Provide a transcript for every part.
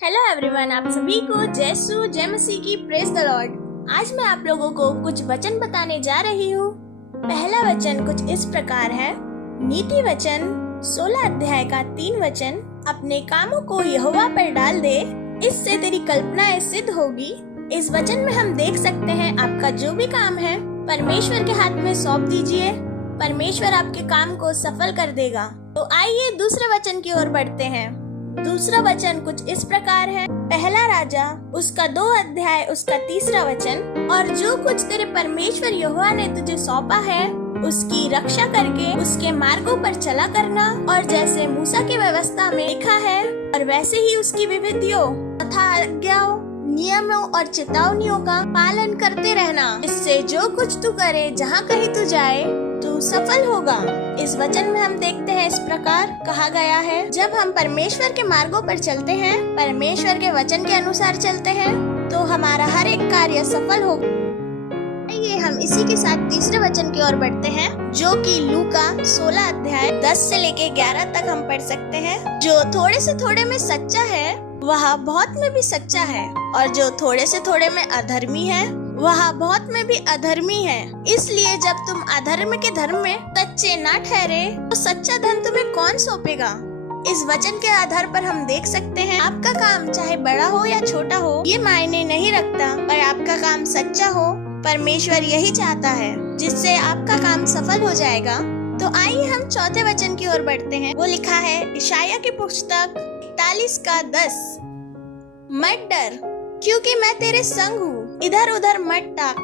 Hello everyone, आप सभी को जय मसीह की प्रेज द लॉर्ड। आज मैं आप लोगों को कुछ वचन बताने जा रही हूँ। पहला वचन कुछ इस प्रकार है। नीति वचन 16 अध्याय का 3 वचन, अपने कामों को यहोवा पर डाल दे, इससे तेरी कल्पनाएं सिद्ध होगी। इस वचन में हम देख सकते हैं आपका जो भी काम है परमेश्वर के हाथ में सौंप दीजिए, परमेश्वर आपके काम को सफल कर देगा। तो आइए दूसरे वचन की ओर बढ़ते हैं। दूसरा वचन कुछ इस प्रकार है। पहला राजा उसका 2 अध्याय उसका 3 वचन, और जो कुछ तेरे परमेश्वर यहोवा ने तुझे सौंपा है उसकी रक्षा करके उसके मार्गों पर चला करना, और जैसे मूसा की व्यवस्था में लिखा है और वैसे ही उसकी विधियों तथा आज्ञाओं, नियमों और चेतावनियों का पालन करते रहना। इससे जो कुछ तू करे, जहाँ कहीं तू जाए, तू सफल होगा। इस वचन में हम देखते हैं इस प्रकार कहा गया है, जब हम परमेश्वर के मार्गों पर चलते हैं, परमेश्वर के वचन के अनुसार चलते हैं, तो हमारा हर एक कार्य सफल होगा। आइए हम इसी के साथ तीसरे वचन की ओर बढ़ते हैं, जो कि लूका 16 अध्याय 10 से लेके 11 तक हम पढ़ सकते हैं। जो थोड़े से थोड़े में सच्चा है वह बहुत में भी सच्चा है, और जो थोड़े से थोड़े में अधर्मी है वह बहुत में भी अधर्मी है। इसलिए जब तुम अधर्म के धर्म में सच्चे ना ठहरे, तो सच्चा धन तुम्हें कौन सौंपेगा। इस वचन के आधार पर हम देख सकते हैं आपका काम चाहे बड़ा हो या छोटा हो, ये मायने नहीं रखता, पर आपका काम सच्चा हो। परमेश्वर यही चाहता है, जिससे आपका काम सफल हो जाएगा। तो आइए हम चौथे वचन की ओर बढ़ते हैं। वो लिखा है इशाया की पुस्तक 41 का 10, मत डर, क्योंकि मैं तेरे संग हूँ, इधर उधर मत ताक,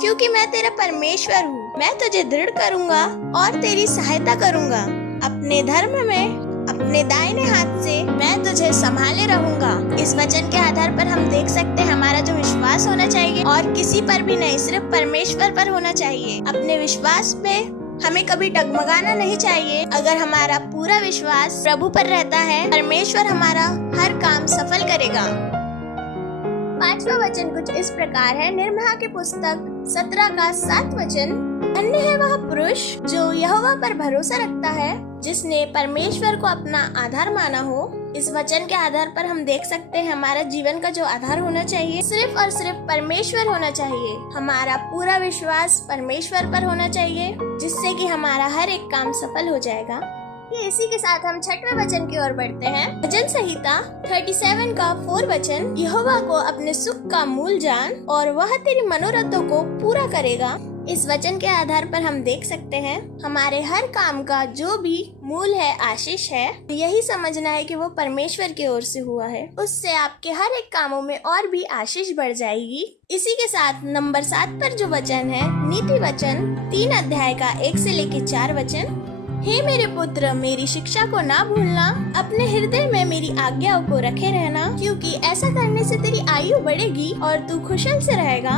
क्योंकि मैं तेरा परमेश्वर हूँ। मैं तुझे दृढ़ करूँगा और तेरी सहायता करूँगा। अपने धर्म में अपने दाहिने हाथ से मैं तुझे संभाले रहूँगा। इस वचन के आधार पर हम देख सकते हैं हमारा जो विश्वास होना चाहिए और किसी पर भी नहीं, सिर्फ परमेश्वर पर होना चाहिए। अपने विश्वास पे हमें कभी डगमगाना नहीं चाहिए। अगर हमारा पूरा विश्वास प्रभु पर रहता है, परमेश्वर हमारा हर काम सफल करेगा। 5वां वचन कुछ इस प्रकार है। निर्मया की पुस्तक 17 का 7 वचन, धन्य है वह पुरुष जो यहोवा पर भरोसा रखता है, जिसने परमेश्वर को अपना आधार माना हो। इस वचन के आधार पर हम देख सकते हैं हमारा जीवन का जो आधार होना चाहिए, सिर्फ और सिर्फ परमेश्वर होना चाहिए। हमारा पूरा विश्वास परमेश्वर पर होना चाहिए, जिससे कि हमारा हर एक काम सफल हो जाएगा। इसी के साथ हम 6वें वचन की ओर बढ़ते हैं। भजन संहिता 37 का 4 वचन, यहोवा को अपने सुख का मूल जान, और वह तेरी मनोरथों को पूरा करेगा। इस वचन के आधार पर हम देख सकते हैं हमारे हर काम का जो भी मूल है, आशीष है, यही समझना है कि वो परमेश्वर की ओर से हुआ है। उससे आपके हर एक कामों में और भी आशीष बढ़ जाएगी। इसी के साथ नंबर 7 पर जो वचन है, नीति वचन 3 अध्याय का 1 से लेकर 4 वचन, हे मेरे पुत्र, मेरी शिक्षा को ना भूलना, अपने हृदय में मेरी आज्ञाओं को रखे रहना, क्योंकि ऐसा करने से तेरी आयु बढ़ेगी और तू खुशहाल से रहेगा।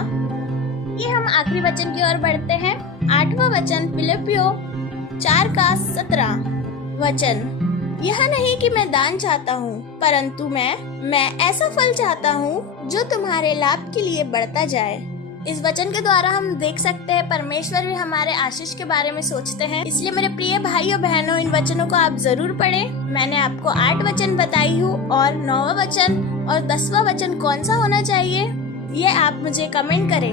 ये हम आखिरी वचन की ओर बढ़ते हैं। 8वां वचन फिलिपियों 4 का 17 वचन, यह नहीं कि मैं दान चाहता हूँ, परंतु मैं ऐसा फल चाहता हूँ जो तुम्हारे लाभ के लिए बढ़ता जाए। इस वचन के द्वारा हम देख सकते हैं परमेश्वर भी हमारे आशीष के बारे में सोचते हैं। इसलिए मेरे प्रिय भाइयों बहनों, इन वचनों को आप जरूर पढ़ें। मैंने आपको 8 वचन बताई हूँ, और 9वां वचन और 10वां वचन कौन सा होना चाहिए, ये आप मुझे कमेंट करें,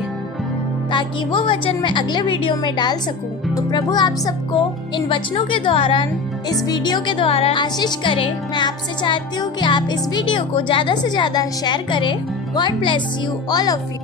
ताकि वो वचन मैं अगले वीडियो में डाल सकूं। तो प्रभु आप सबको इन वचनों के द्वारा, इस वीडियो के द्वारा आशीष करे। मैं आपसे चाहती हूँ कि आप इस वीडियो को ज्यादा से ज्यादा शेयर करें। God bless you all of you.